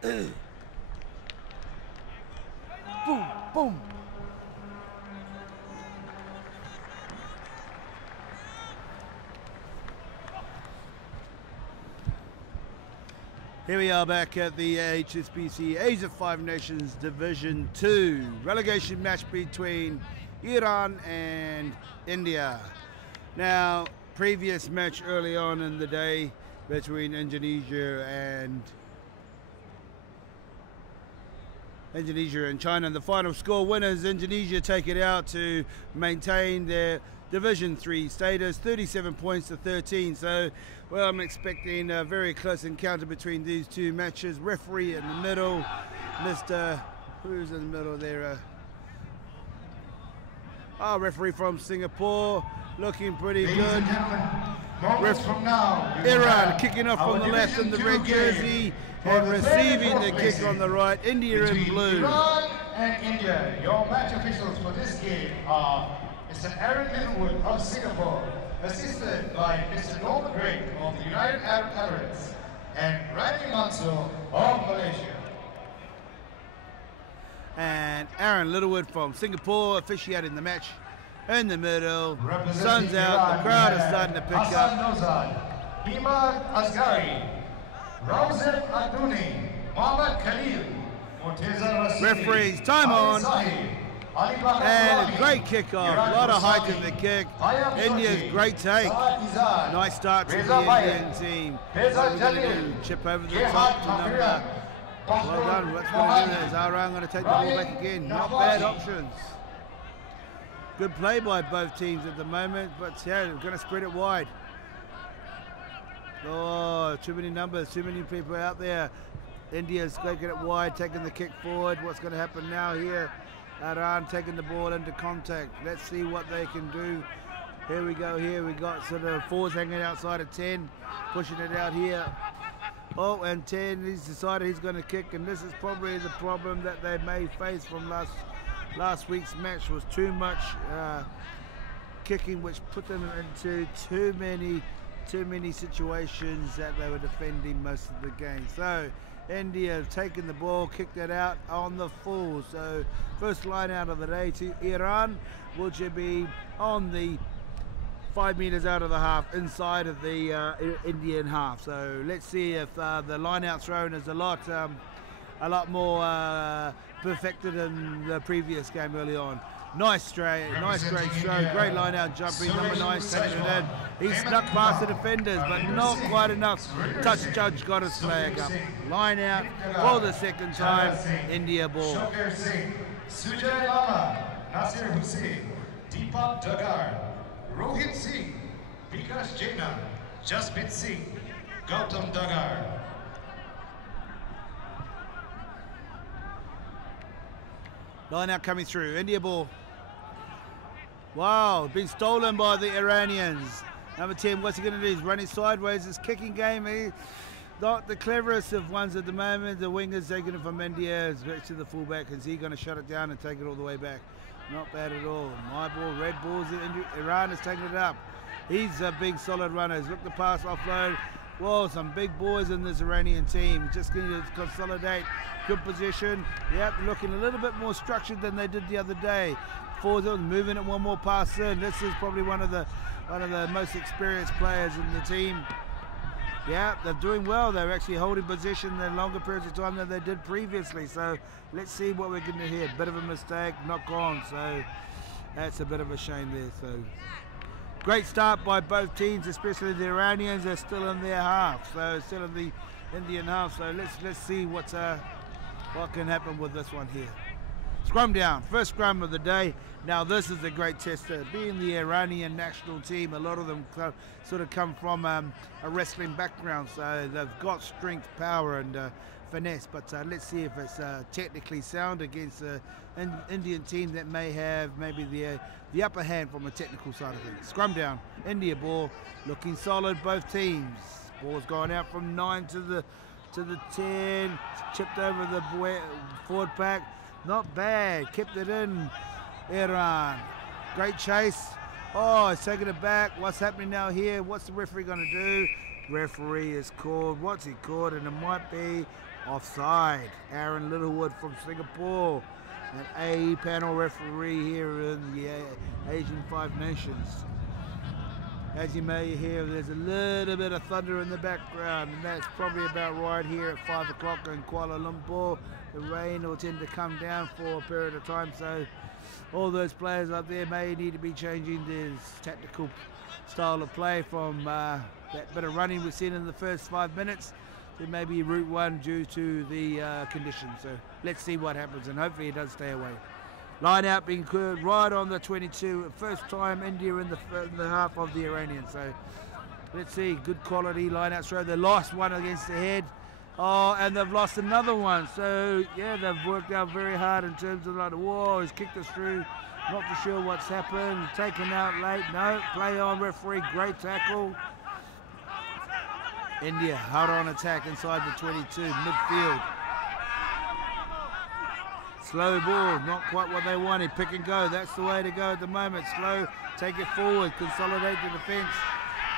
Boom, boom. Here we are back at the HSBC A5N Division 2 relegation match between Iran and India. Now, previous match early on in the day between Indonesia and China, and the final score winners, Indonesia take it out to maintain their Division 3 status, 37 points to 13. So, well, I'm expecting a very close encounter between these two matches. Referee in the middle, Mr. Who's in the middle there? Referee from Singapore, looking pretty good. From now, Iran kicking off on the left in the red jersey and receiving the kick on the right. India in blue. Iran and India, your match officials for this game are Mr. Aaron Littlewood of Singapore, assisted by Mr. Norman Drake of the United Arab Emirates, and Randy Mansur of Malaysia. And Aaron Littlewood from Singapore officiating the match in the middle. Sun's out, the crowd is starting to pick up. Nozad, Imad Asghari, Rawzan Aduni, Mohammad Khalil, Murteza Rasidi, Referees, time on. And a great kickoff, a lot of height in the kick. India's great take. Nice start to the Indian team. What are we going to do? Chip over the top to number. Well done. What's going to do is Iran going to take the ball back again. Not bad options. Good play by both teams at the moment, but yeah, we're going to spread it wide. Oh, too many numbers, too many people out there. India's taking it wide, taking the kick forward. What's going to happen now here? Iran taking the ball into contact. Let's see what they can do. Here we go. Here we got sort of fours hanging outside of 10, pushing it out here. Oh, and 10, he's decided he's going to kick, and this is probably the problem that they may face from last week's match, was too much kicking, which put them into too many situations that they were defending most of the game. So India have taken the ball, kicked it out on the full. So first line out of the day to Iran, which will be on the 5 meters out of the half, inside of the Indian half. So let's see if the line out thrown is a lot more perfected than the previous game early on. Nice straight throw, great line out jumping, number 9 taking it in. He snuck past the defenders, but not quite enough. Touch judge got his flag up. Line out for the second time, India ball. Sujay Lama, Nasir Hussain, Deepak Dagar, Rohit Singh, Vikas Jaina, Jasprit Singh, Gautam Dagar. Line out coming through, India ball. Wow, been stolen by the Iranians. Number 10, what's he going to do? He's running sideways. His kicking game, he's not the cleverest of ones at the moment. The winger's taking it from India, straight to the fullback. Is he going to shut it down and take it all the way back? Not bad at all. My ball, red balls, Iran is taking it up. He's a big solid runner. He's looked the pass offload. Whoa, some big boys in this Iranian team. Just need to consolidate. Good position. Yep, looking a little bit more structured than they did the other day. Forward, moving it one more pass in. This is probably one of the most experienced players in the team. Yeah, they're doing well. They're actually holding position in longer periods of time than they did previously. So let's see what we're going to hear. Bit of a mistake, not gone. So that's a bit of a shame there. So great start by both teams, especially the Iranians. They're still in their half, so still in the Indian half. So let's see what can happen with this one here. Scrum down, first scrum of the day. Now this is a great tester. Being the Iranian national team, a lot of them sort of come from a wrestling background, so they've got strength, power, and finesse. But let's see if it's technically sound against an Indian team that may have maybe the upper hand from a technical side of things. Scrum down, India ball, looking solid, both teams. Ball's going out from 9 to the 10, chipped over the forward pack. Not bad, kept it in, Iran. Great chase. Oh, he's taking it back. What's happening now here? What's the referee going to do? Referee is called. What's he called? And it might be Offside. Aaron Littlewood from Singapore, an A panel referee here in the Asian 5 Nations. As you may hear, there's a little bit of thunder in the background, and that's probably about right here at 5 o'clock in Kuala Lumpur. The rain will tend to come down for a period of time, so all those players up there may need to be changing their tactical style of play from that bit of running we've seen in the first 5 minutes to maybe route 1 due to the conditions. So let's see what happens, and hopefully it does stay away. Line out being cleared right on the 22. First time India in the half of the Iranians. So let's see, good quality line out throw. They lost one against the head. Oh, and they've lost another one. So yeah, they've worked out very hard in terms of like, whoa, he's kicked us through. Not for sure what's happened. Taken out late. No, play on referee. Great tackle. India hard on attack inside the 22, midfield. Slow ball, not quite what they wanted. Pick and go, that's the way to go at the moment. Slow, take it forward, consolidate the defence.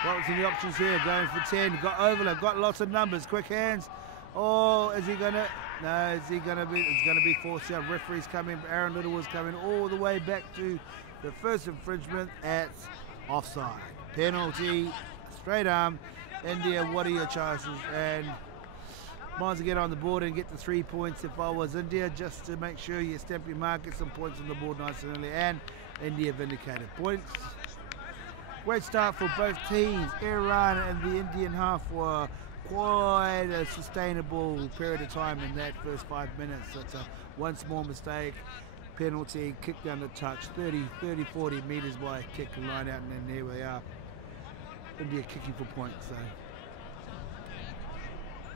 What's in the options here? Going for 10, got overload, got lots of numbers. Quick hands. Oh, is he gonna? No, is he gonna be? It's gonna be forced out. Referee's coming. Aaron Littlewood's coming all the way back to the first infringement at offside. Penalty, straight arm. India, what are your chances? And might as well get on the board and get the 3 points if I was India, just to make sure you stamp your mark, get some points on the board nice and early, and India vindicated points. Great start for both teams. Iran and the Indian half were quite a sustainable period of time in that first 5 minutes. That's a one small mistake, penalty, kick down the touch, 30, 40 metres by kick and line out, and then there we are. India kicking for points. So at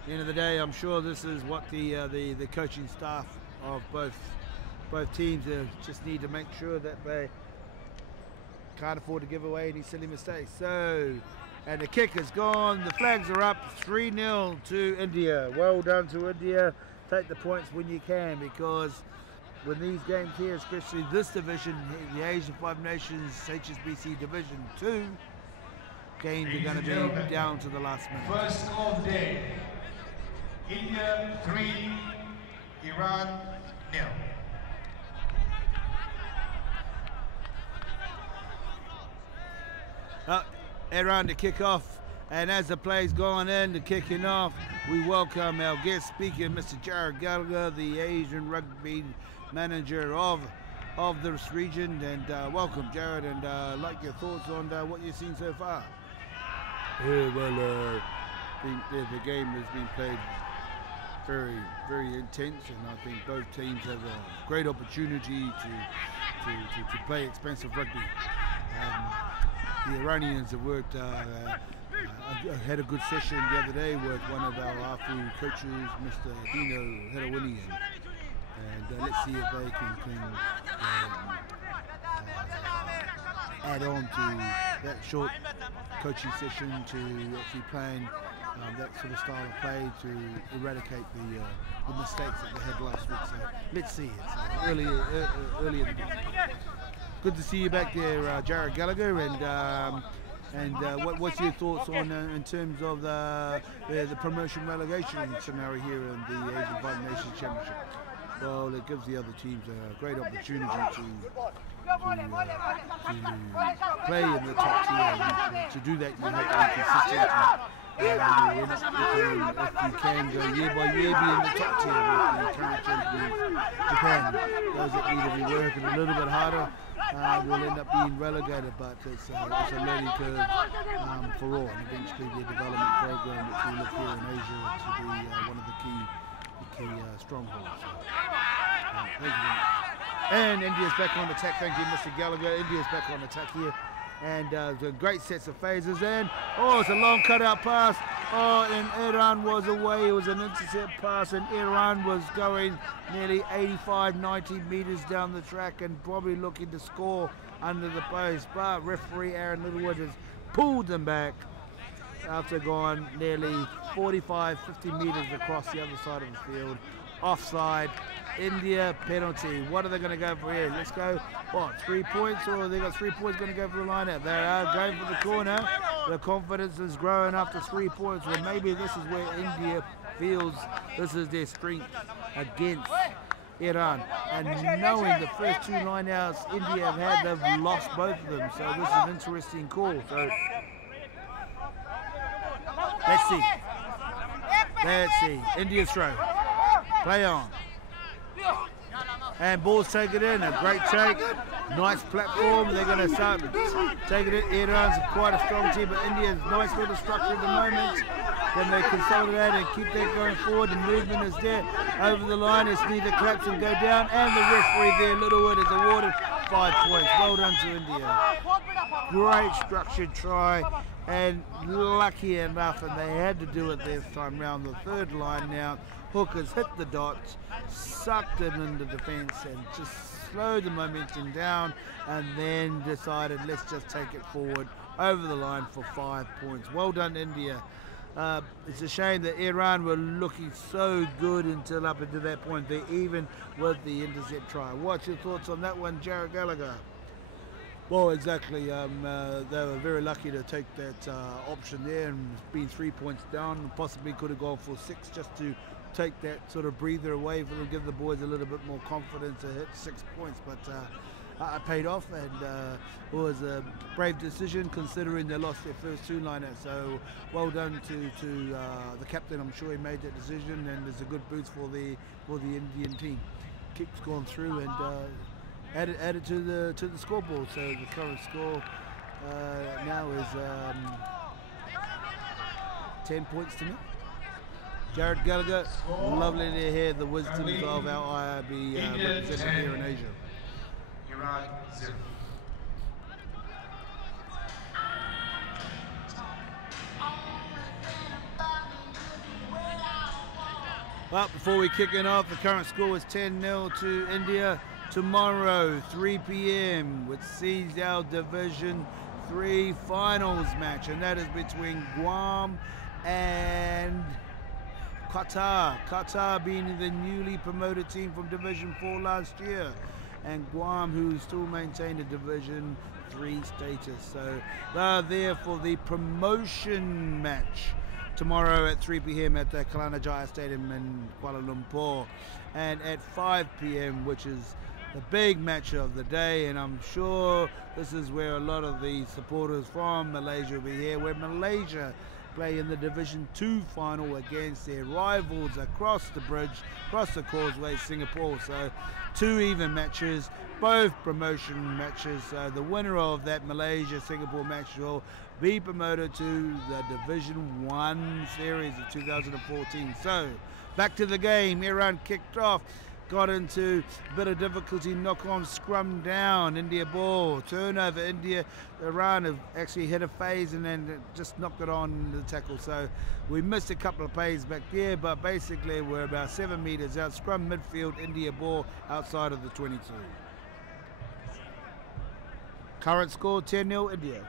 the end of the day, I'm sure this is what the coaching staff of both teams just need to make sure that they can't afford to give away any silly mistakes. So, and the kick is gone. The flags are up. 3-0 to India. Well done to India. Take the points when you can, because when these games here, especially this division, the Asian 5 Nations HSBC Division 2, games are going to be down to the last minute. First score of the day. India 3, Iran 0. Iran to kick off, and as the play's going in, the kicking off, we welcome our guest speaker, Mr. Jared Gallagher, the Asian Rugby manager of this region. And welcome, Jared, and like your thoughts on what you've seen so far. Well, the game has been played very, very intense, and I think both teams have a great opportunity to play expensive rugby. The Iranians have worked, had a good session the other day with one of our AFU coaches, Mr. Dino Herawini, and let's see if they can add on to that short coaching session to actually playing that sort of style of play to eradicate the mistakes that they had last week. So let's see. It's early in the game. Good to see you back there, Jared Gallagher, and what's your thoughts on in terms of the promotion relegation scenario here in the Asian 5 Nations Championship? Well, it gives the other teams a great opportunity to play in the top tier, and to do that you have to be consistent. If you can go year by year, be in the top tier with the current champions, Japan. Those that need to be working a little bit harder will end up being relegated, but it's a learning curve for all, and eventually the development program which we look here in Asia to be one of the key strongholds. Thank you very much. And India's back on attack. Thank you, Mr. Gallagher. India's back on attack here. And great sets of phases in. Oh, it's a long cutout pass. Oh, and Iran was away. It was an intercept pass, and Iran was going nearly 85, 90 meters down the track and probably looking to score under the post. But referee Aaron Littlewood has pulled them back after going nearly 45, 50 meters across the other side of the field. offside. India penalty. What are they going to go for here? Let's go, what, 3 points, or they got 3 points going to go for the line out? They are going for the corner. The confidence is growing after 3 points. Well, maybe this is where India feels this is their strength against Iran. And knowing the first 2 line-outs India have had, they've lost both of them. So this is an interesting call. So let's see. Let's see. India's throw. Play on. And ball's taken in, a great take, nice platform. They're going to start taking it. Iran's quite a strong team, but India's nice little structure at the moment. Then they consolidate and keep that going forward. The movement is there. Over the line, it's neither claps and go down. And the referee there, Littlewood, is awarded 5 points. Well done to India. Great structured try, and lucky enough, and they had to do it this time round. The third line now. Hookers hit the dots, sucked it into defence and just slowed the momentum down, and then decided let's just take it forward over the line for 5 points. Well done, India. It's a shame that Iran were looking so good until up until that point. They even with the intercept try. What's your thoughts on that one, Jared Gallagher? Well, exactly. They were very lucky to take that option there and being 3 points down. Possibly could have gone for 6 just to take that sort of breather away for them, give the boys a little bit more confidence to hit 6 points, but it paid off, and it was a brave decision considering they lost their first 2 liners. So well done to the captain. I'm sure he made that decision, and there's a good boost for the Indian team. Kick's gone through and added to the scoreboard. So the current score now is 10 points to 0. Jared Gallagher, lovely to hear the wisdoms of our IRB representative here in Asia. Iran 0. Well, before we kick it off, the current score is 10-0 to India. Tomorrow, 3 p.m. which sees our Division 3 finals match, and that is between Guam and Qatar. Qatar being the newly promoted team from Division 4 last year, and Guam, who still maintain a Division 3 status. So they're there for the promotion match tomorrow at 3 p.m. at the Kelana Jaya Stadium in Kuala Lumpur, and at 5 p.m. which is the big match of the day, and I'm sure this is where a lot of the supporters from Malaysia will be here, where Malaysia play in the Division 2 final against their rivals across the bridge, across the causeway, Singapore. So 2 even matches, both promotion matches. So the winner of that Malaysia-Singapore match will be promoted to the Division 1 series of 2014. So back to the game. Iran kicked off, got into a bit of difficulty, knock on, scrum down, India ball, turnover, India. Iran have actually hit a phase and then just knocked it on the tackle. So we missed a couple of plays back there, but basically we're about 7 meters out, scrum midfield, India ball outside of the 22. Current score 10-0 India.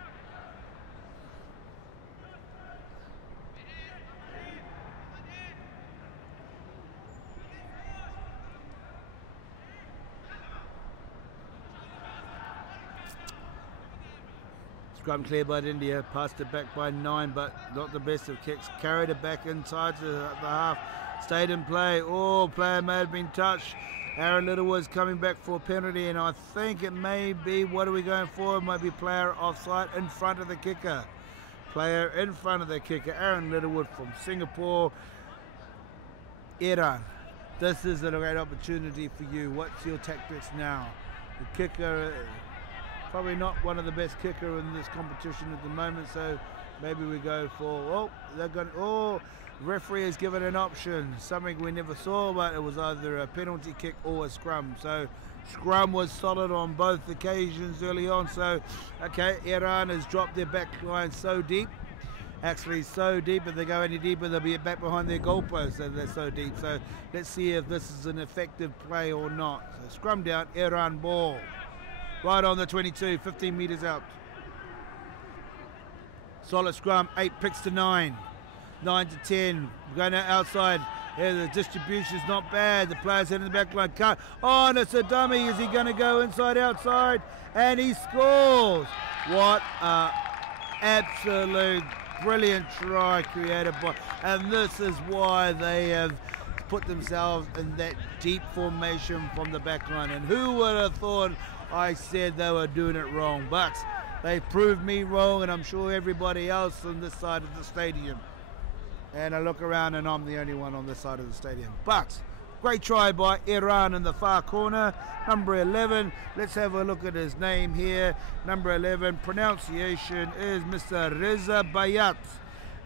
Scrum clear by India, passed it back by 9, but not the best of kicks. Carried it back inside to the half, stayed in play. Oh, player may have been touched. Aaron Littlewood's coming back for a penalty, and I think it may be, what are we going for? It might be player offside in front of the kicker. Player in front of the kicker, Aaron Littlewood from Singapore. Iran, this is a great opportunity for you. What's your tactics now? The kicker, probably not one of the best kicker in this competition at the moment, so maybe we go for, referee has given an option, something we never saw, but it was either a penalty kick or a scrum. So scrum was solid on both occasions early on. So okay, Iran has dropped their back line so deep, actually so deep, if they go any deeper they'll be back behind their goalpost, and they're so deep. So let's see if this is an effective play or not. So scrum down, Iran ball right on the 22, 15 meters out. Solid scrum, 8 picks to 9. 9 to 10. Going outside. Yeah, the distribution's not bad. The players in the back line can't. Oh, and it's a dummy. Is he going to go inside, outside? And he scores. What a absolute brilliant try created by. And this is why they have put themselves in that deep formation from the back line. And who would have thought I said they were doing it wrong? But they proved me wrong, and I'm sure everybody else on this side of the stadium. And I look around and I'm the only one on this side of the stadium. But great try by Iran in the far corner. Number 11. Let's have a look at his name here. Number 11. Pronunciation is Mr. Reza Bayat.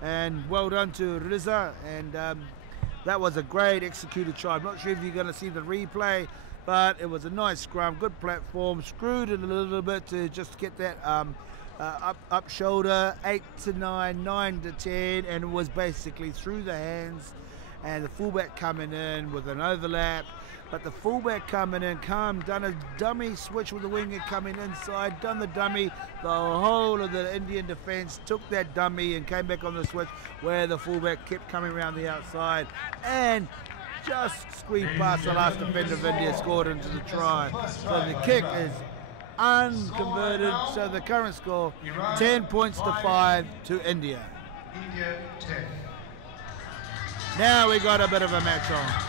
And well done to Reza. And that was a great executed try. I'm not sure if you're going to see the replay, but it was a nice scrum, good platform. Screwed it a little bit to just get that up shoulder. 8 to 9, 9 to 10, and it was basically through the hands. And the fullback coming in with an overlap, but the fullback coming in, done a dummy switch with the winger coming inside, done the dummy. The whole of the Indian defence took that dummy and came back on the switch, where the fullback kept coming around the outside and just squeezed past the last defender of India, scored into the try. So the kick is unconverted. So the current score, 10 points to 5 to India. India 10. Now we got a bit of a match on.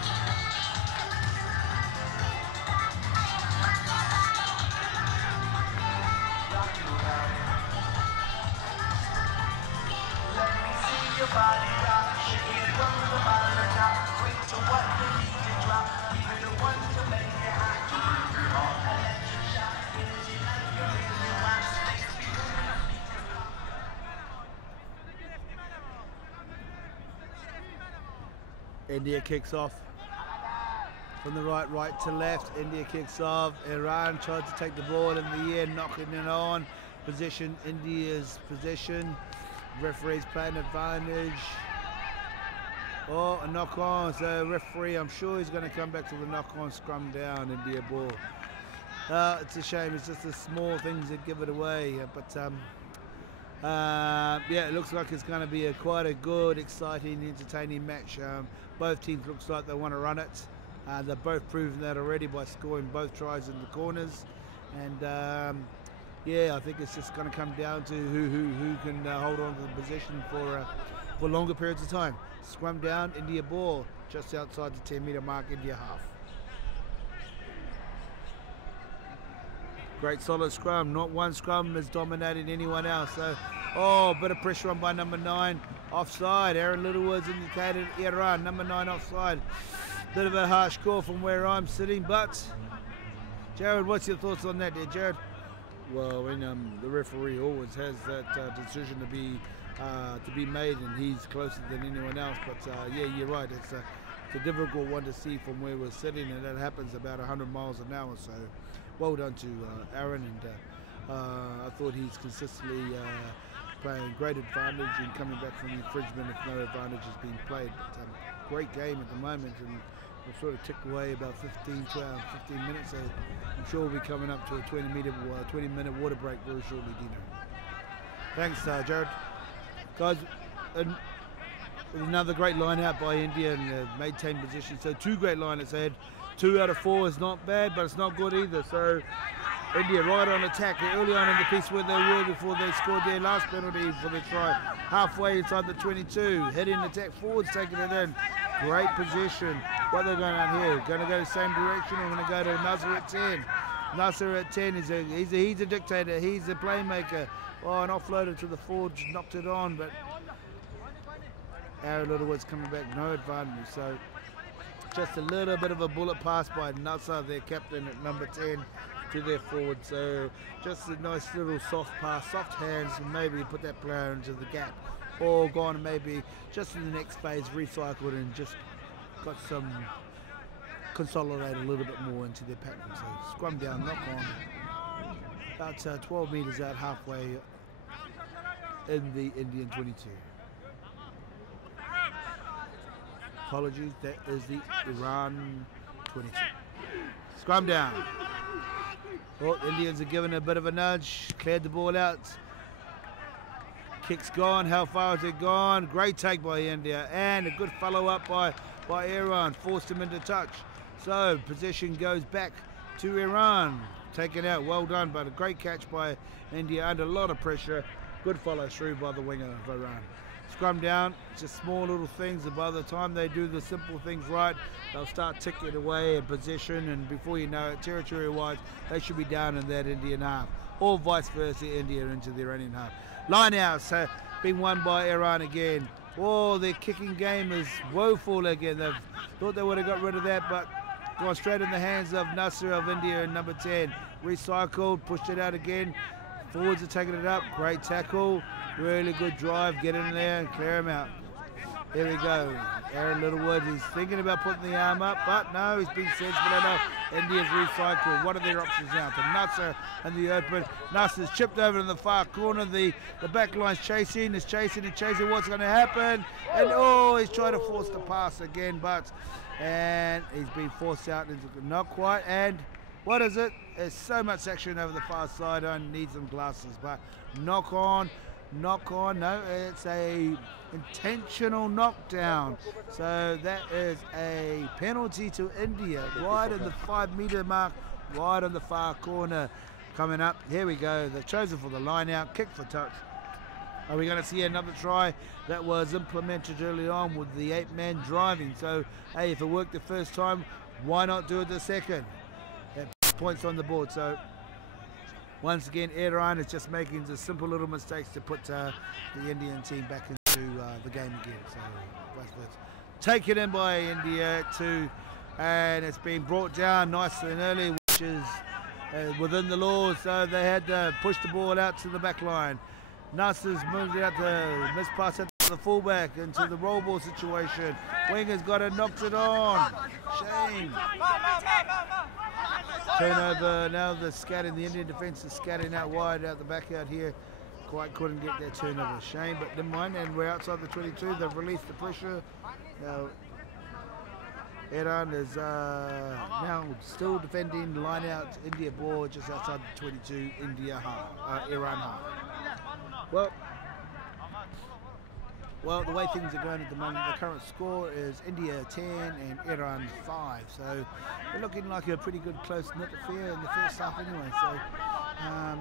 India kicks off from the right to left. India kicks off. Iran tried to take the ball in the air, knocking it on. Position, India's position. Referee's playing advantage. Oh, a knock on. So referee, I'm sure he's going to come back to the knock on, scrum down, India ball. It's a shame. It's just the small things that give it away. But yeah, it looks like it's going to be quite a good, exciting, entertaining match. Both teams looks like they want to run it. They've both proven that already by scoring both tries in the corners. And yeah, I think it's just going to come down to who can hold on to the position for longer periods of time. Scrum down, India ball, just outside the 10-metre mark, India half. Great solid scrum. Not one scrum is dominating anyone else. So, oh, bit of pressure on by number 9. Offside. Aaron Littlewood's indicated Iran. Number 9 offside. Bit of a harsh call from where I'm sitting, but Jared, what's your thoughts on that there, Jared? Well, when the referee always has that decision to be made, and he's closer than anyone else. But yeah, you're right. It's a difficult one to see from where we're sitting, and that happens about 100 miles an hour. So, well done to Aaron, and I thought he's consistently playing great advantage and coming back from the infringement if no advantage has been played. But great game at the moment, and we've sort of ticked away about 15 minutes. So I'm sure we'll be coming up to a 20-minute water break very shortly, Dino. Thanks, Jared. Guys, another great line out by India and maintain position. So 2 great liners ahead. 2 out of 4 is not bad, but it's not good either. So India right on attack early on in the piece where they were before they scored their last penalty for the try. Halfway inside the 22, heading attack forwards, taking it in. Great position. What they're going on here? Going to go the same direction, or going to go to Nasser at 10? Nasser at 10 he's a dictator. He's a playmaker. Oh, and offloaded to the forward, knocked it on, but Aaron Littlewood's coming back, no advantage. So just a little bit of a bullet pass by Nasser, their captain at number 10, to their forward. So just a nice little soft pass, soft hands, and maybe put that player into the gap, or gone and maybe just in the next phase recycled and just got some consolidated a little bit more into their pattern. So scrum down, knock on. About 12 metres out, halfway in the Indian 22. Apologies, that is the Iran 22. Scrum down. Oh, the Indians are giving a bit of a nudge. Cleared the ball out. Kick's gone. How far has it gone? Great take by India, and a good follow-up by Iran. Forced him into touch. So possession goes back to Iran. Taken out. Well done, but a great catch by India under a lot of pressure. Good follow through by the winger of Iran. Scrum down. Just small little things. And by the time they do the simple things right, they'll start ticking away in possession, and before you know it, territory-wise, they should be down in that Indian half. Or vice versa, India into the Iranian half. Line out, so being won by Iran again. Oh, their kicking game is woeful again. They've thought they would have got rid of that, but gone straight in the hands of Nasser of India in number 10. Recycled, pushed it out again. Forwards are taking it up. Great tackle. Really good drive. Get in there and clear him out. Here we go. Aaron Littlewood, he's thinking about putting the arm up, but no, he's been sensible enough. India's recycled. What are their options now? To Nasser in the open. Nasser's chipped over in the far corner. The back line's chasing. What's going to happen? And oh, he's trying to force the pass again, and he's been forced out. Not quite. And what is it? There's so much action over the far side. I need some glasses, but knock on. No, it's a intentional knockdown. So that is a penalty to India, right in the 5-meter mark, right on the far corner. Coming up, here we go. They've chosen for the line out, kick for touch. Are we going to see another try that was implemented early on with the 8-man driving? So, hey, if it worked the first time, why not do it the second? Points on the board. So once again, Iran is just making the simple little mistakes to put the Indian team back into the game again. So taken in by India and it's been brought down nice and early, which is within the law. So they had to push the ball out to the back line. Nasser's moved out to miss pass at the fullback into the roll ball situation. Winger's got it, knocked it on. Shame. Turnover, now the Indian defence is scatting out wide out the back out here. Quite couldn't get that turnover. Shame, but never mind, and we're outside the 22. They've released the pressure. Now Iran is now still defending the line out. India ball just outside the 22, Iran half. Well, the way things are going at the moment, the current score is India 10 and Iran 5. So we're looking like a pretty good close-knit affair in the first half anyway. So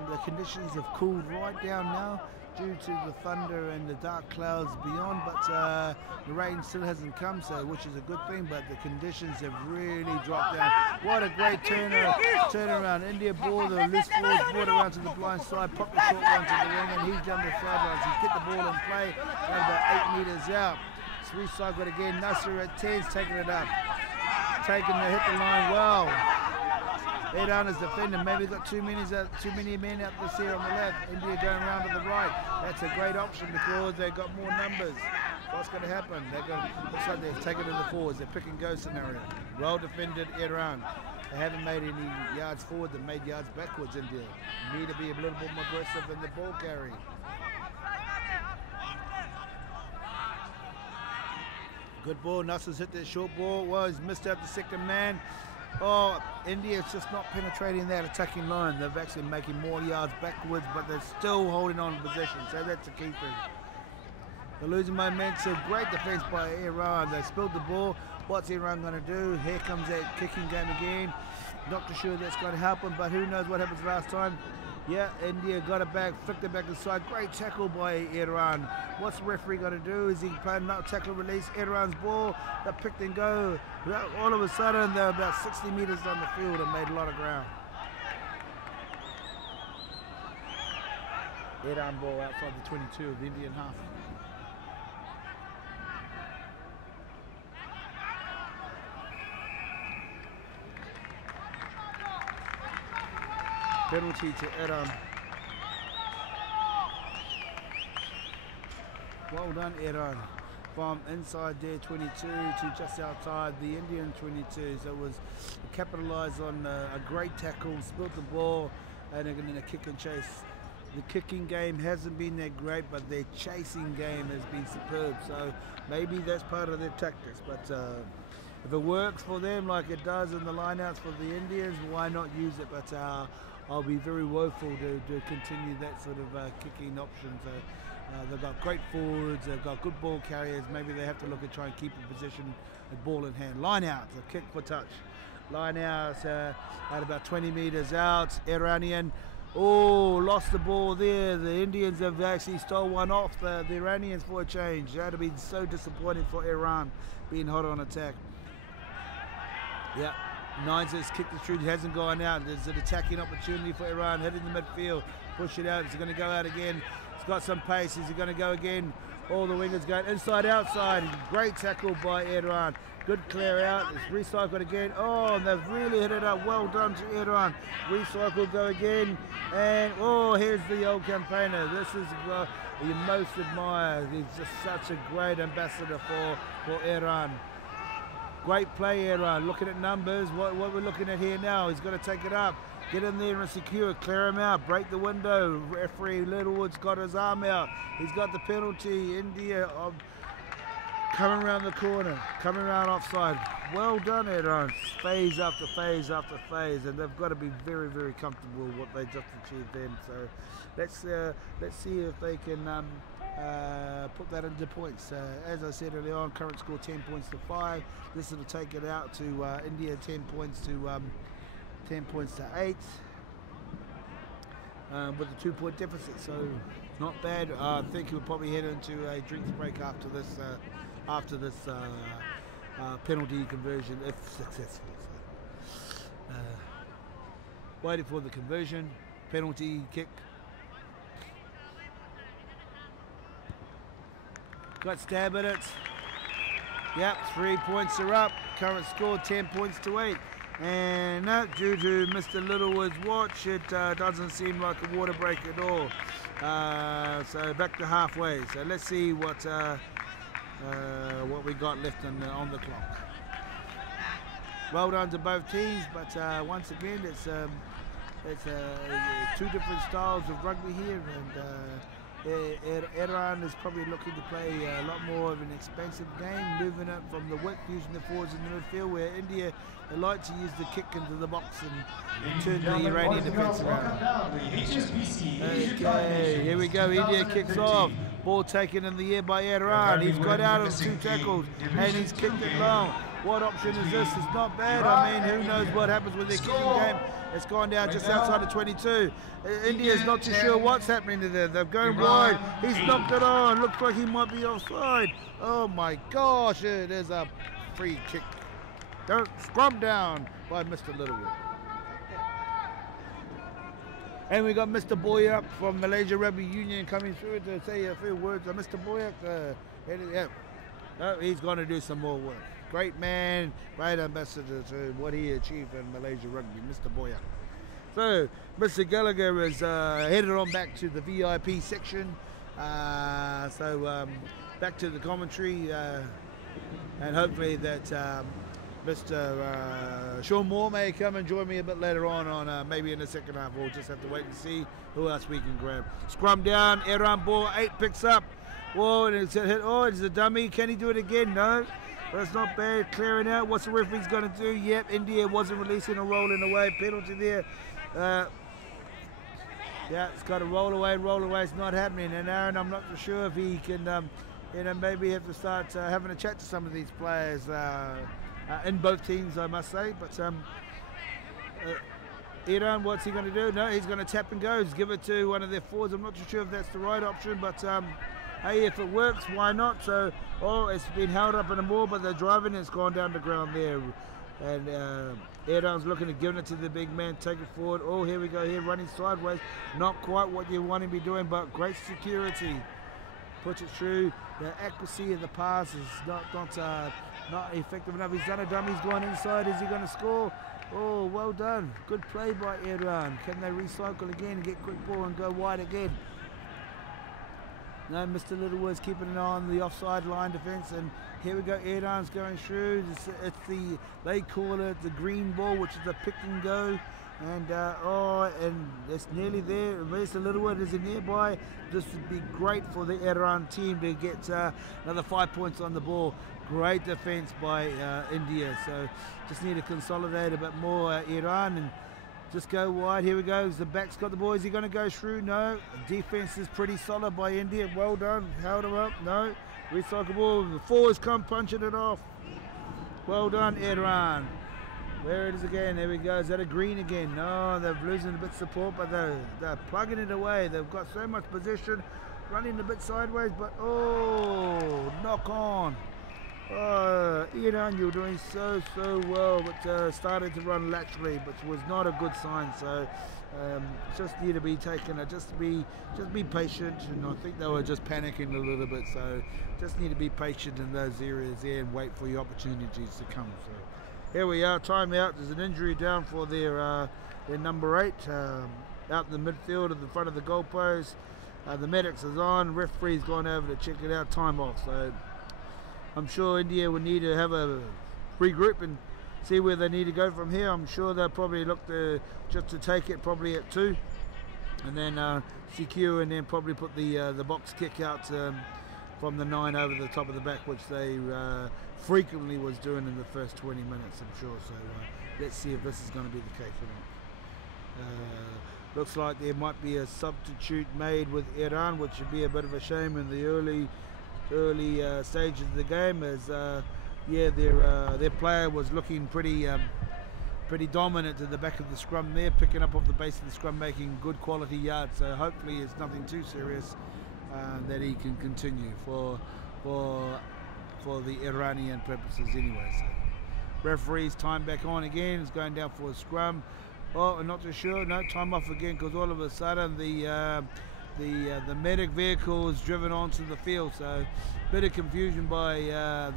the conditions have cooled right down now due to the thunder and the dark clouds beyond, but the rain still hasn't come, so which is a good thing, but the conditions have really dropped down. What a great turnaround. India ball, the loose forward, brought around to the blind side, popped the short one to the wing, and he's done the sidelines. He's get the ball in play, about 8 meters out. It's recycled again. Nasser at 10's taking it up. Taking the hit the line well. Iran is defending. Maybe got too many men out this here on the left. India going around to the right. That's a great option because they've got more numbers. What's going to happen? Looks like they've taken it in the forwards. They're pick and go scenario. Well defended Iran. They haven't made any yards forward. They've made yards backwards. India need to be a little bit more aggressive in the ball carry. Good ball. Nasser's hit that short ball. Well, he's missed out the second man. Oh, India's just not penetrating that attacking line. They're actually making more yards backwards, but they're still holding on to possession. So that's a key thing. They're losing momentum. Great defense by Iran. They spilled the ball. What's Iran going to do? Here comes that kicking game again. Not too sure that's going to help them, but who knows what happens last time. Yeah, India got it back, flicked it back inside. Great tackle by Iran. What's the referee going to do? Is he playing no tackle release? Iran's ball, they picked and go. All of a sudden, they're about 60 meters down the field and made a lot of ground. Iran ball outside the 22 of the Indian half. Penalty to Iran. Well done, Iran. From inside their 22 to just outside the Indian 22. So it was capitalised on a great tackle, spilled the ball, and they're going to kick and chase. The kicking game hasn't been that great, but their chasing game has been superb. So maybe that's part of their tactics. But if it works for them like it does in the lineouts for the Indians, why not use it? But I'll be very woeful to continue that sort of kicking option. So They've got great forwards, they've got good ball carriers. Maybe they have to look at trying to keep a position with ball in hand. Line out, a kick for touch. Line out at about 20 metres out. Iranian, lost the ball there. The Indians have actually stole one off the Iranians for a change. That would have been so disappointing for Iran, being hot on attack. Yeah, Nines has kicked it through, hasn't gone out. There's an attacking opportunity for Iran, hitting the midfield, push it out. Is he going to go out again? He's got some pace. Is he going to go again? All the wingers going inside, outside. Great tackle by Iran. Good clear out. It's recycled again. Oh, and they've really hit it up. Well done to Iran. Recycle, go again. And, here's the old campaigner. This is you most admire. He's just such a great ambassador for Iran. Great play, Iran. Looking at numbers. What we're looking at here now. He's got to take it up. Get in there and secure, clear him out, break the window. Referee Littlewood's got his arm out. He's got the penalty. India coming around the corner, coming around offside. Well done, Iran. Phase after phase after phase, and they've got to be very, very comfortable with what they just achieved then. So let's see if they can put that into points. As I said earlier on, current score 10 points to 5. This will take it out to India 10 points to 8 with a 2-point deficit, so not bad. I think we'll probably head into a drinks break after this penalty conversion if successful. So, waiting for the conversion, penalty kick. Got stab at it. Yep, 3 points are up. Current score 10 points to 8. And due to Mr. Littlewood's watch, it doesn't seem like a water break at all. So back to halfway. So let's see what we got left on the clock. Well done to both teams, but once again, it's two different styles of rugby here, and Iran is probably looking to play a lot more of an expensive game, moving up from the width, using the forwards in the midfield, where India they like to use the kick into the box and turn the Iranian defence around. Okay, here we go. India kicks off. Ball taken in the air by Iran. He's got out of 2 tackles and he's kicked it long. What option is this? It's not bad. I mean, who knows what happens with their kicking game. It's gone down just outside of 22. India's not too sure what's happening to them. They're going wide. He's knocked it on. Looks like he might be offside. Oh my gosh, there's a free kick. Don't scrum down by Mr. Littlewood. And we got Mr. Boyak from Malaysia Rugby Union coming through to say a few words. Mr. Boyak, he's going to do some more work. Great man, great ambassador to what he achieved in Malaysia Rugby, Mr. Boyak. So, Mr. Gallagher is headed on back to the VIP section. Back to the commentary, and hopefully that Mr. Sean Moore may come and join me a bit later on maybe in the second half. We'll just have to wait and see who else we can grab. Scrum down, Iran ball, 8 picks up. Whoa, and it's a hit. Oh, it's a dummy. Can he do it again? No. But it's not bad. Clearing out. What's the referee's going to do? Yep, India wasn't releasing a rolling away. Penalty there. Yeah, it's got to roll away. It's not happening. And Aaron, I'm not sure if he can, maybe have to start having a chat to some of these players in both teams, I must say. But Iran, what's he going to do? No, he's going to tap and go. Give it to one of their forwards. I'm not too sure if that's the right option, but hey, if it works, why not? So, it's been held up in the ball, but they're driving and it's gone down the ground there. And Iran's looking at giving it to the big man, take it forward. Oh, here we go, here running sideways. Not quite what you want him to be doing, but great security. Puts it through. The accuracy of the pass is not effective enough. He's done a dummy, he's gone inside. Is he going to score? Oh, well done. Good play by Iran. Can they recycle again and get quick ball and go wide again? No, Mr. Littlewood's keeping an eye on the offside line defence, and here we go. Iran's going through. They call it the green ball, which is a pick and go, and it's nearly there. Mr. Littlewood is nearby. This would be great for the Iran team to get another 5 points on the ball. Great defence by India. So just need to consolidate a bit more, Iran, and Just go wide. Here we go. The back's got the ball. Is he going to go through? No. Defense is pretty solid by India. Well done. Held him up. No. Recycle ball. The forwards come punching it off. Well done, Iran. There it is again. There we go. Is that a green again? No, they're losing a bit of support, but they're plugging it away. They've got so much position, running a bit sideways, but oh, knock on. Oh, Iran, you're doing so well, but started to run laterally, but was not a good sign. So just need to be taken. Just be patient, and I think they were just panicking a little bit. So just need to be patient in those areas there and wait for your opportunities to come. So here we are, timeout. There's an injury down for their number 8 out in the midfield at the front of the goalpost. The medics is on. Referee's gone over to check it out. Time off. So I'm sure India will need to have a regroup and see where they need to go from here. I'm sure they'll probably look just to take it probably at 2, and then secure, and then probably put the box kick out from the 9 over the top of the back, which they frequently was doing in the first 20 minutes, I'm sure. So let's see if this is going to be the case or not. Looks like there might be a substitute made with Iran, which would be a bit of a shame in the early stages of the game, as their player was looking pretty dominant at the back of the scrum there, picking up off the base of the scrum, making good quality yards. So hopefully it's nothing too serious, that he can continue for the Iranian purposes anyway. So referee's time back on again. It's going down for a scrum. Oh, I'm not too sure. No, time off again, because all of a sudden the medic vehicle is driven onto the field. So a bit of confusion by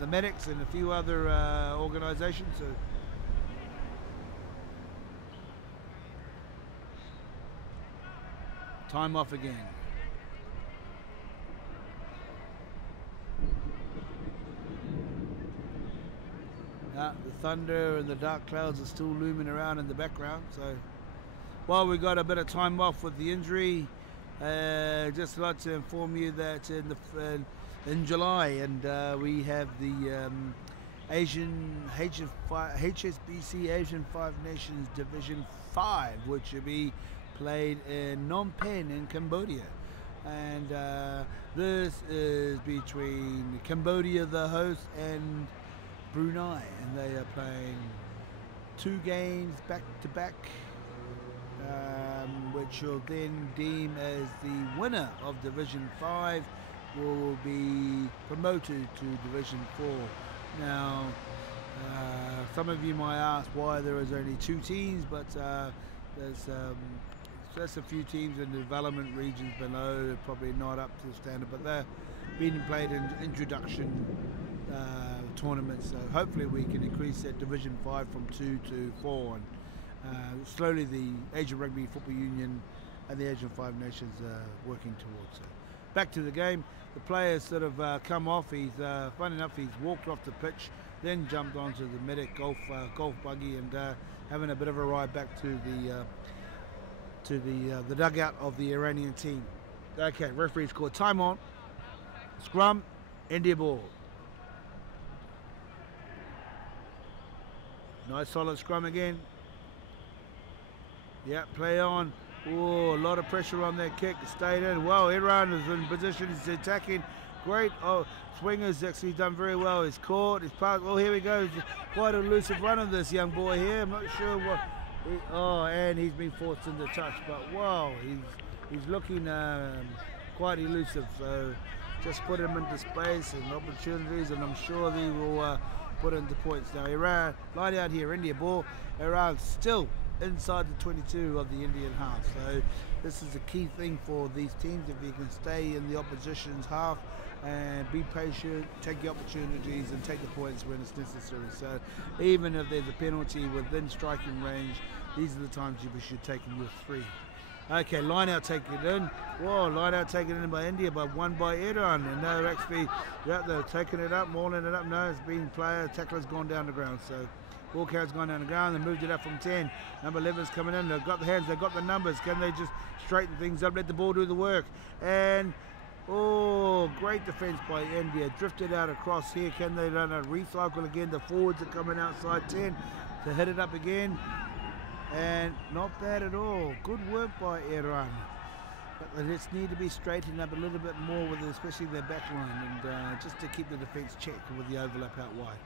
the medics and a few other organisations. So time off again. The thunder and the dark clouds are still looming around in the background. So while we got a bit of time off with the injury, just like to inform you that in July, and we have the HSBC A5 Nations Division 5, which will be played in Phnom Penh in Cambodia. And this is between Cambodia, the host, and Brunei, and they are playing 2 games back to back, which will then deem as the winner of Division 5 will be promoted to Division 4. Now, some of you might ask why there is only 2 teams, but there's just a few teams in the development regions below, probably not up to the standard, but they're being played in introduction tournaments, so hopefully we can increase that Division 5 from 2 to 4, and slowly the Asian Rugby Football Union and the Asian 5 Nations are working towards it. Back to the game, the players sort of come off. He's funny enough, he's walked off the pitch, then jumped onto the medic golf buggy, and having a bit of a ride back to the dugout of the Iranian team. Okay, referee's called time on. Scrum, India ball. Nice solid scrum again. Yeah, play on. Oh, a lot of pressure on that kick. Stayed in. Wow, Iran is in position. He's attacking. Great. Oh, Swinger's actually done very well. He's caught. He's passed. Oh, here we go. Quite an elusive run of this young boy here. I'm not sure what. And he's been forced into touch. But wow, he's looking quite elusive. So just put him into space and opportunities, and I'm sure they will put into points. Now Iran line out here, India ball. Iran still inside the 22 of the Indian half. So this is a key thing for these teams, if you can stay in the opposition's half and be patient, take the opportunities and take the points when it's necessary. So even if there's a penalty within striking range, these are the times you should take your 3. Okay, line out, take it in. Whoa, line out, taken in by India, but won by Iran. And now they're actually, they're taking it up, mauling it up. No, it's been player, tackler's gone down the ground. So ball carrier's gone down the ground. They moved it up from 10. Number 11's coming in. They've got the hands, they've got the numbers. Can they just straighten things up, let the ball do the work? And, oh, great defense by India. Drifted out across here. Can they run a recycle again? The forwards are coming outside 10 to hit it up again. And not bad at all. Good work by Iran. But they just need to be straightened up a little bit more, with especially their back line, and just to keep the defence checked with the overlap out wide.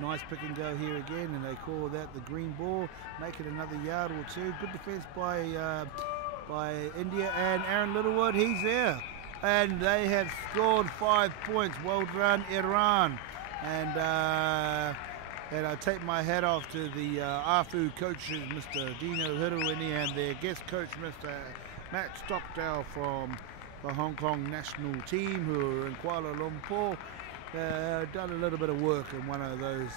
Nice pick and go here again, and they call that the green ball. Make it another yard or two. Good defence by India, and Aaron Littlewood, he's there. And they have scored 5 points. Well done, Iran. And I take my hat off to the AFU coaches, Mr. Dino Hiruini, and their guest coach, Mr. Matt Stockdale from the Hong Kong national team, who are in Kuala Lumpur. Done a little bit of work, and one of those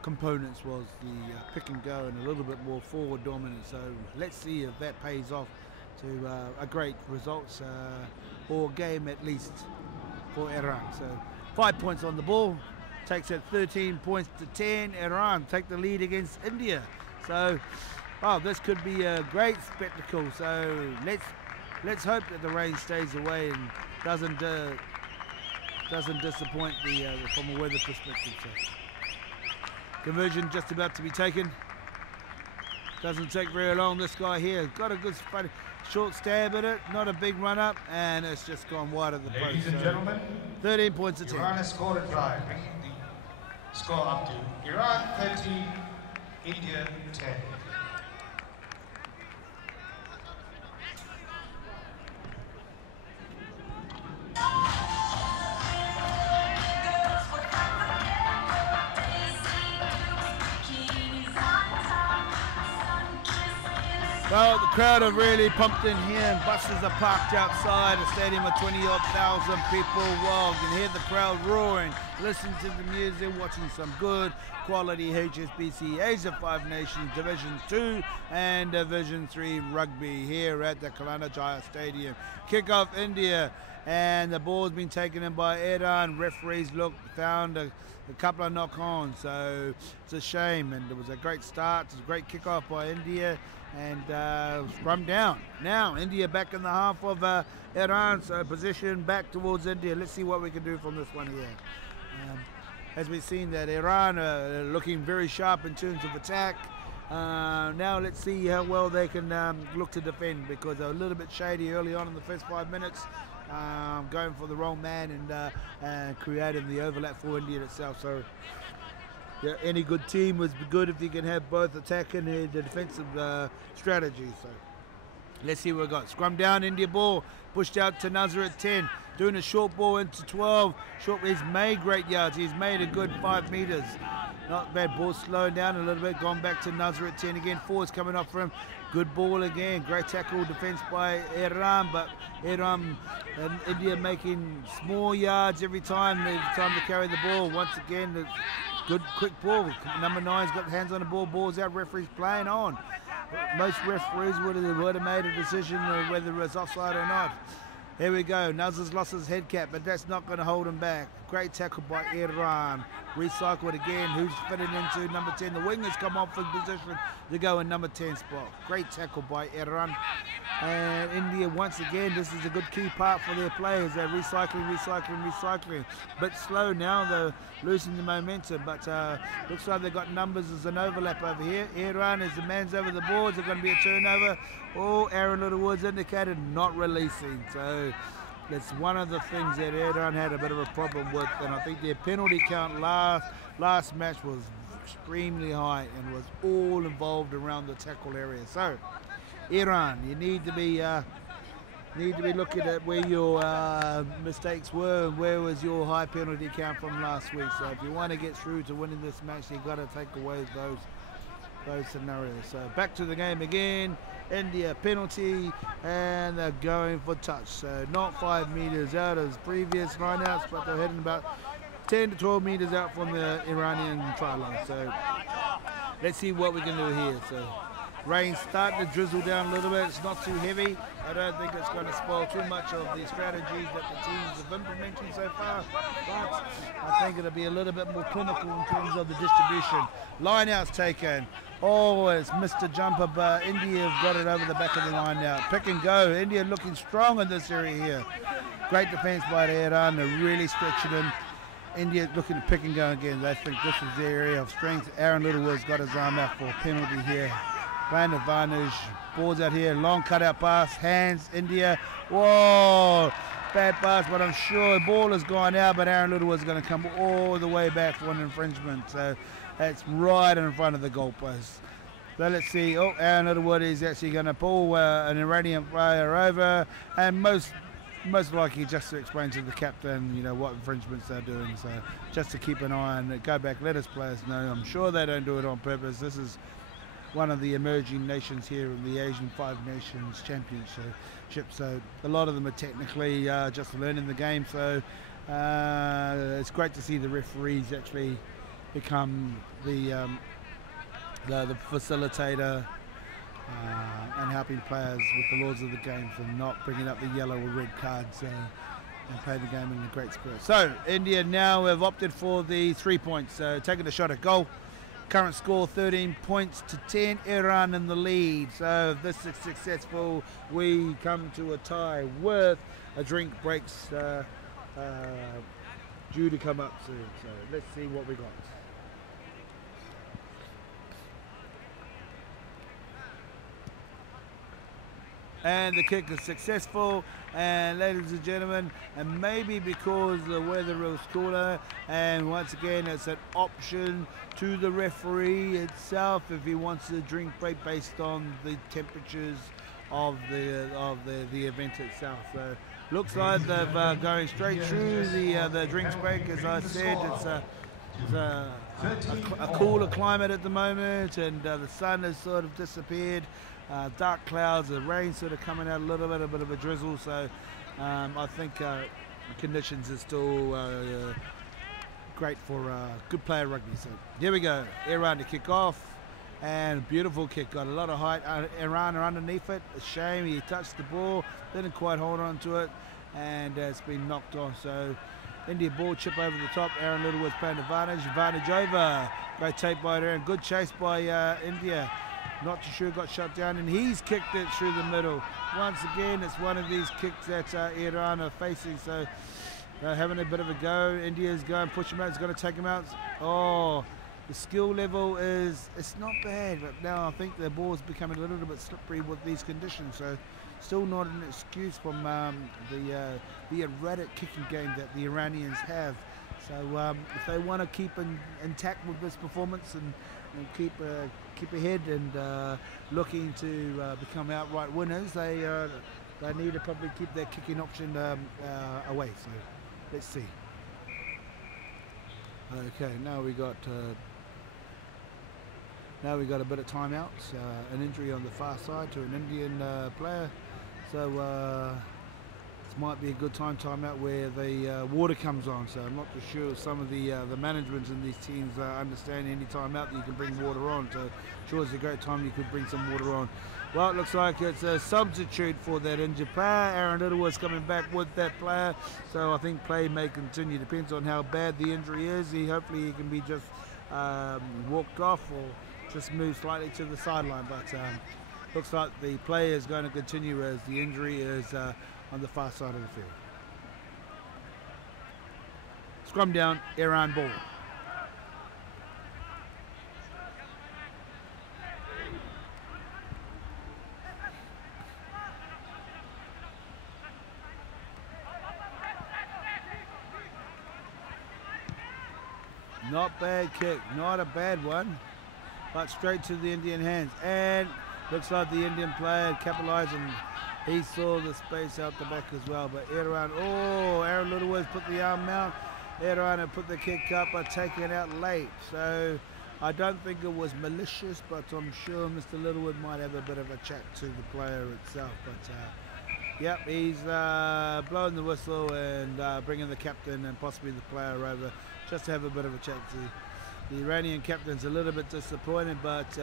components was the pick and go and a little bit more forward dominance. So let's see if that pays off to a great results or game at least for Iran. So 5 points on the ball, takes it 13 points to 10. Iran take the lead against India. So this could be a great spectacle. So let's hope that the rain stays away and doesn't disappoint from a weather perspective. So conversion just about to be taken. Doesn't take very long. This guy here got a good short stab at it, not a big run up, and it's just gone wide of the post. Ladies and gentlemen, 13 points to 10. Iran has scored a try, bringing the score up to Iran 13, India 10. Well, the crowd have really pumped in here, and buses are parked outside a stadium of 20-odd thousand people. Well, you can hear the crowd roaring, listen to the music, watching some good quality HSBC A5N Division 2 and Division 3 rugby here at the Kelana Jaya Stadium. Kick-off India, and the ball's been taken in by Iran. Referees found a couple of knock-ons, so it's a shame, and it was a great start. It was a great kick-off by India, and scrum down. Now India back in the half of Iran, so position back towards India. Let's see what we can do from this one here. As we've seen that Iran are looking very sharp in terms of attack. Now let's see how well they can look to defend, because they're a little bit shady early on in the first 5 minutes, going for the wrong man and creating the overlap for India itself. So yeah, any good team was good if you can have both attack and the defensive strategy. So let's see what we've got. Scrum down, India ball pushed out to Nazar at 10, doing a short ball into 12. He's made great yards. He's made a good 5 meters. Not bad. Ball slowing down a little bit. Gone back to Nazar at 10 again. Forwards coming up for him. Good ball again. Great tackle defense by Iran, but Iran and India making small yards every time to carry the ball. Once again, the good quick ball. Number 9's got hands on the ball. Ball's out. Referees playing on. Most referees would have made a decision whether it was offside or not. Here we go. Nazar's lost his head cap, but that's not going to hold him back. Great tackle by Iran. Recycled again. Who's fitting into number 10? The wingers come off in position to go in number 10 spot. Great tackle by Iran. And India, once again, this is a good key part for their players. They're recycling. Bit slow now, they're losing the momentum, but looks like they've got numbers as an overlap over here. Iran, as the man's over the boards, there's going to be a turnover. Oh, Aaron Littlewood's indicated not releasing. So that's one of the things that Iran had a bit of a problem with, and I think their penalty count last match was extremely high and was all involved around the tackle area. So Iran, you need to be looking at where your mistakes were and where was your high penalty count from last week. So if you want to get through to winning this match, you've got to take away those scenarios. So back to the game again. India penalty, and they're going for touch. So not 5 meters out as previous lineouts, but they're heading about 10 to 12 meters out from the Iranian try line. So let's see what we can do here. So rain's starting to drizzle down a little bit. It's not too heavy. I don't think it's going to spoil too much of the strategies that the teams have implemented so far, but I think it'll be a little bit more clinical in terms of the distribution. Line out's taken. Oh, it's Mr. Jumper, but India have got it over the back of the line now. Pick and go. India looking strong in this area here. Great defense by Iran. They're really stretching them. India looking to pick and go again. They think this is their area of strength. Aaron Littlewood's got his arm out for a penalty here. playing advantage. Balls out here, long cutout pass, hands, India. Whoa, bad pass, but I'm sure the ball has gone out, but Aaron Littlewood's going to come all the way back for an infringement. So that's right in front of the goalpost. So let's see. Oh, Aaron Littlewood is actually going to pull an Iranian player over, and most likely just to explain to the captain, you know, what infringements they're doing. So just to keep an eye on it, go back, let us players know. I'm sure they don't do it on purpose. This is one of the emerging nations here in the Asian 5 Nations Championship. So a lot of them are technically just learning the game. So it's great to see the referees actually become the facilitator and helping players with the laws of the game for not bringing up the yellow or red cards and play the game in a great spirit. So India now have opted for the 3 points, so taking a shot at goal. Current score 13 points to 10, Iran in the lead. So if this is successful, we come to a tie with a drink breaks due to come up soon. So let's see what we got. And the kick is successful, and ladies and gentlemen, and maybe because the weather is cooler, and once again it's an option to the referee itself if he wants a drink break based on the temperatures of the event itself. So looks like they're going straight through the drinks break. As I said, it's a cooler climate at the moment, and the sun has sort of disappeared. Dark clouds, the rain sort of coming out a little bit, a bit of a drizzle. So I think conditions are still great for good player rugby. So here we go, Iran to kick off, and beautiful kick, got a lot of height. Iran are underneath it. A shame he touched the ball, didn't quite hold on to it, and it's been knocked off. So India ball chip over the top. Aaron Littlewood's playing advantage over. Great tape by Aaron, good chase by India. Not too sure, got shut down, and he's kicked it through the middle. Once again, it's one of these kicks that Iran are facing, so having a bit of a go. India's going, push him out, he's going to take him out. Oh, the skill level it's not bad, but now I think the ball's becoming a little bit slippery with these conditions, so still not an excuse from the erratic kicking game that the Iranians have. So if they want to keep intact with this performance and keep ahead and looking to become outright winners, they need to probably keep their kicking option away. So let's see. Okay, now we got a bit of timeout. An injury on the far side to an Indian player. So this might be a good timeout where the water comes on. So I'm not too sure some of the management in these teams understand any timeout that you can bring water on. So sure, it's a great time you could bring some water on. Well, it looks like it's a substitute for that injured player. Aaron Littlewood's coming back with that player. So I think play may continue. Depends on how bad the injury is. Hopefully he can be just walked off or just moved slightly to the sideline. But looks like the play is going to continue as the injury is on the far side of the field. Scrum down, Iran ball. Not bad kick, not a bad one, but straight to the Indian hands. And looks like the Indian player capitalized, and he saw the space out the back as well. But Iran, Aaron Littlewood put the arm out. Iran had put the kick up but taken it out late. So I don't think it was malicious, but I'm sure Mr. Littlewood might have a bit of a chat to the player itself. But yep, he's blowing the whistle and bringing the captain and possibly the player over just to have a bit of a chat to. The Iranian captain's a little bit disappointed, but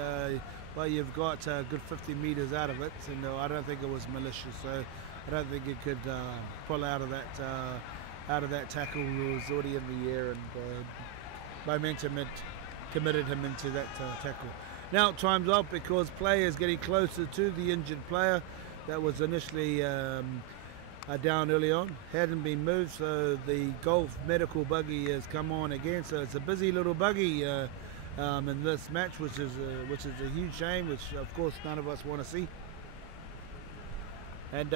well, you've got a good 50 meters out of it, and I don't think it was malicious. So I don't think it could pull out of that tackle. It was already in the air, and momentum had committed him into that tackle. Now time's up because play is getting closer to the injured player that was initially down early on, hadn't been moved, so the golf medical buggy has come on again. So it's a busy little buggy in this match, which is a huge shame, which of course none of us want to see. And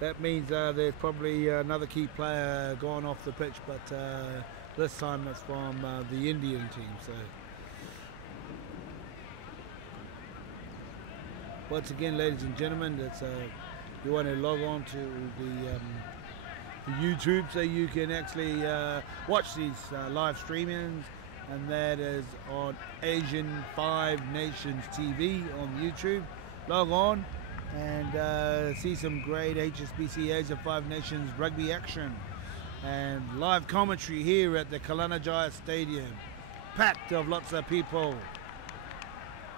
that means there's probably another key player gone off the pitch, but this time it's from the Indian team. So once again, ladies and gentlemen, it's you want to log on to the YouTube so you can actually watch these live streamings, and that is on Asian 5 Nations TV on YouTube. Log on and see some great HSBC A5 Nations rugby action and live commentary here at the Kalanajaya Stadium, packed of lots of people.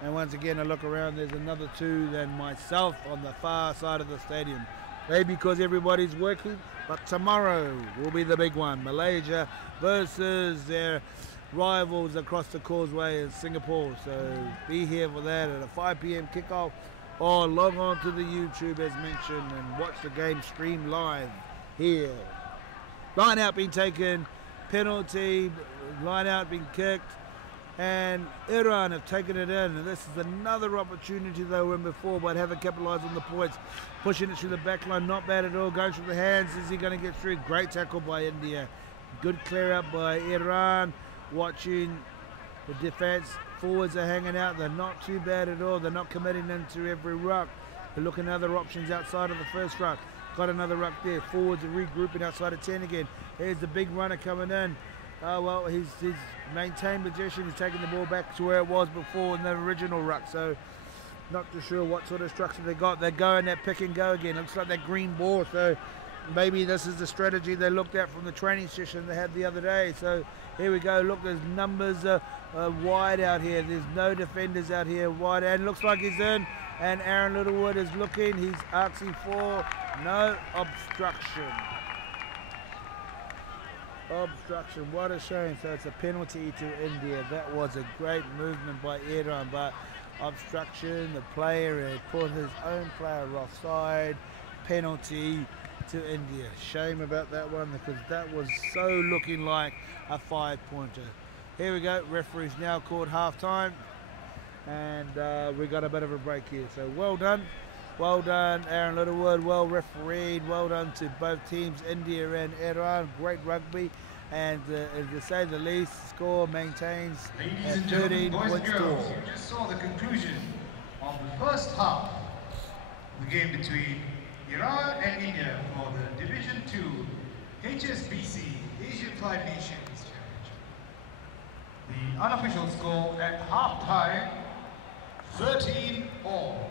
And once again, I look around, there's another two than myself on the far side of the stadium. Maybe because everybody's working, but tomorrow will be the big one. Malaysia versus their rivals across the causeway in Singapore. So be here for that at a 5 p.m. kickoff, or log on to the YouTube as mentioned and watch the game stream live here. Line out being taken, penalty, line out being kicked, and Iran have taken it in, and this is another opportunity they were in before, but haven't capitalised on the points. Pushing it through the back line, not bad at all, going through the hands. Is he going to get through? Great tackle by India. Good clear up by Iran. Watching the defence, forwards are hanging out, they're not too bad at all, they're not committing into every ruck. They're looking at other options outside of the first ruck. Got another ruck there, forwards are regrouping outside of 10 again. Here's the big runner coming in. Oh well, he's maintained possession, he's taking the ball back to where it was before in the original ruck, so not too sure what sort of structure they got. They're going that pick and go again, looks like that green ball, so maybe this is the strategy they looked at from the training session they had the other day. So here we go, look, there's numbers wide out here, there's no defenders out here wide, and looks like he's in, and Aaron Littlewood is looking, he's asking for no obstruction. Obstruction, what a shame. So it's a penalty to India. That was a great movement by Iran, but obstruction, the player had put his own player offside, penalty to India. Shame about that one, because that was so looking like a 5-pointer. Here we go, referee's now called half time, and we got a bit of a break here. So well done Aaron Littlewood, well refereed, well done to both teams, India and Iran. Great rugby, and to say the least, score maintains at 13 points to all. You just saw the conclusion of the first half of the game between Iran and India for the Division 2 HSBC A5 Nations Championship. The unofficial score at half time, 13 all.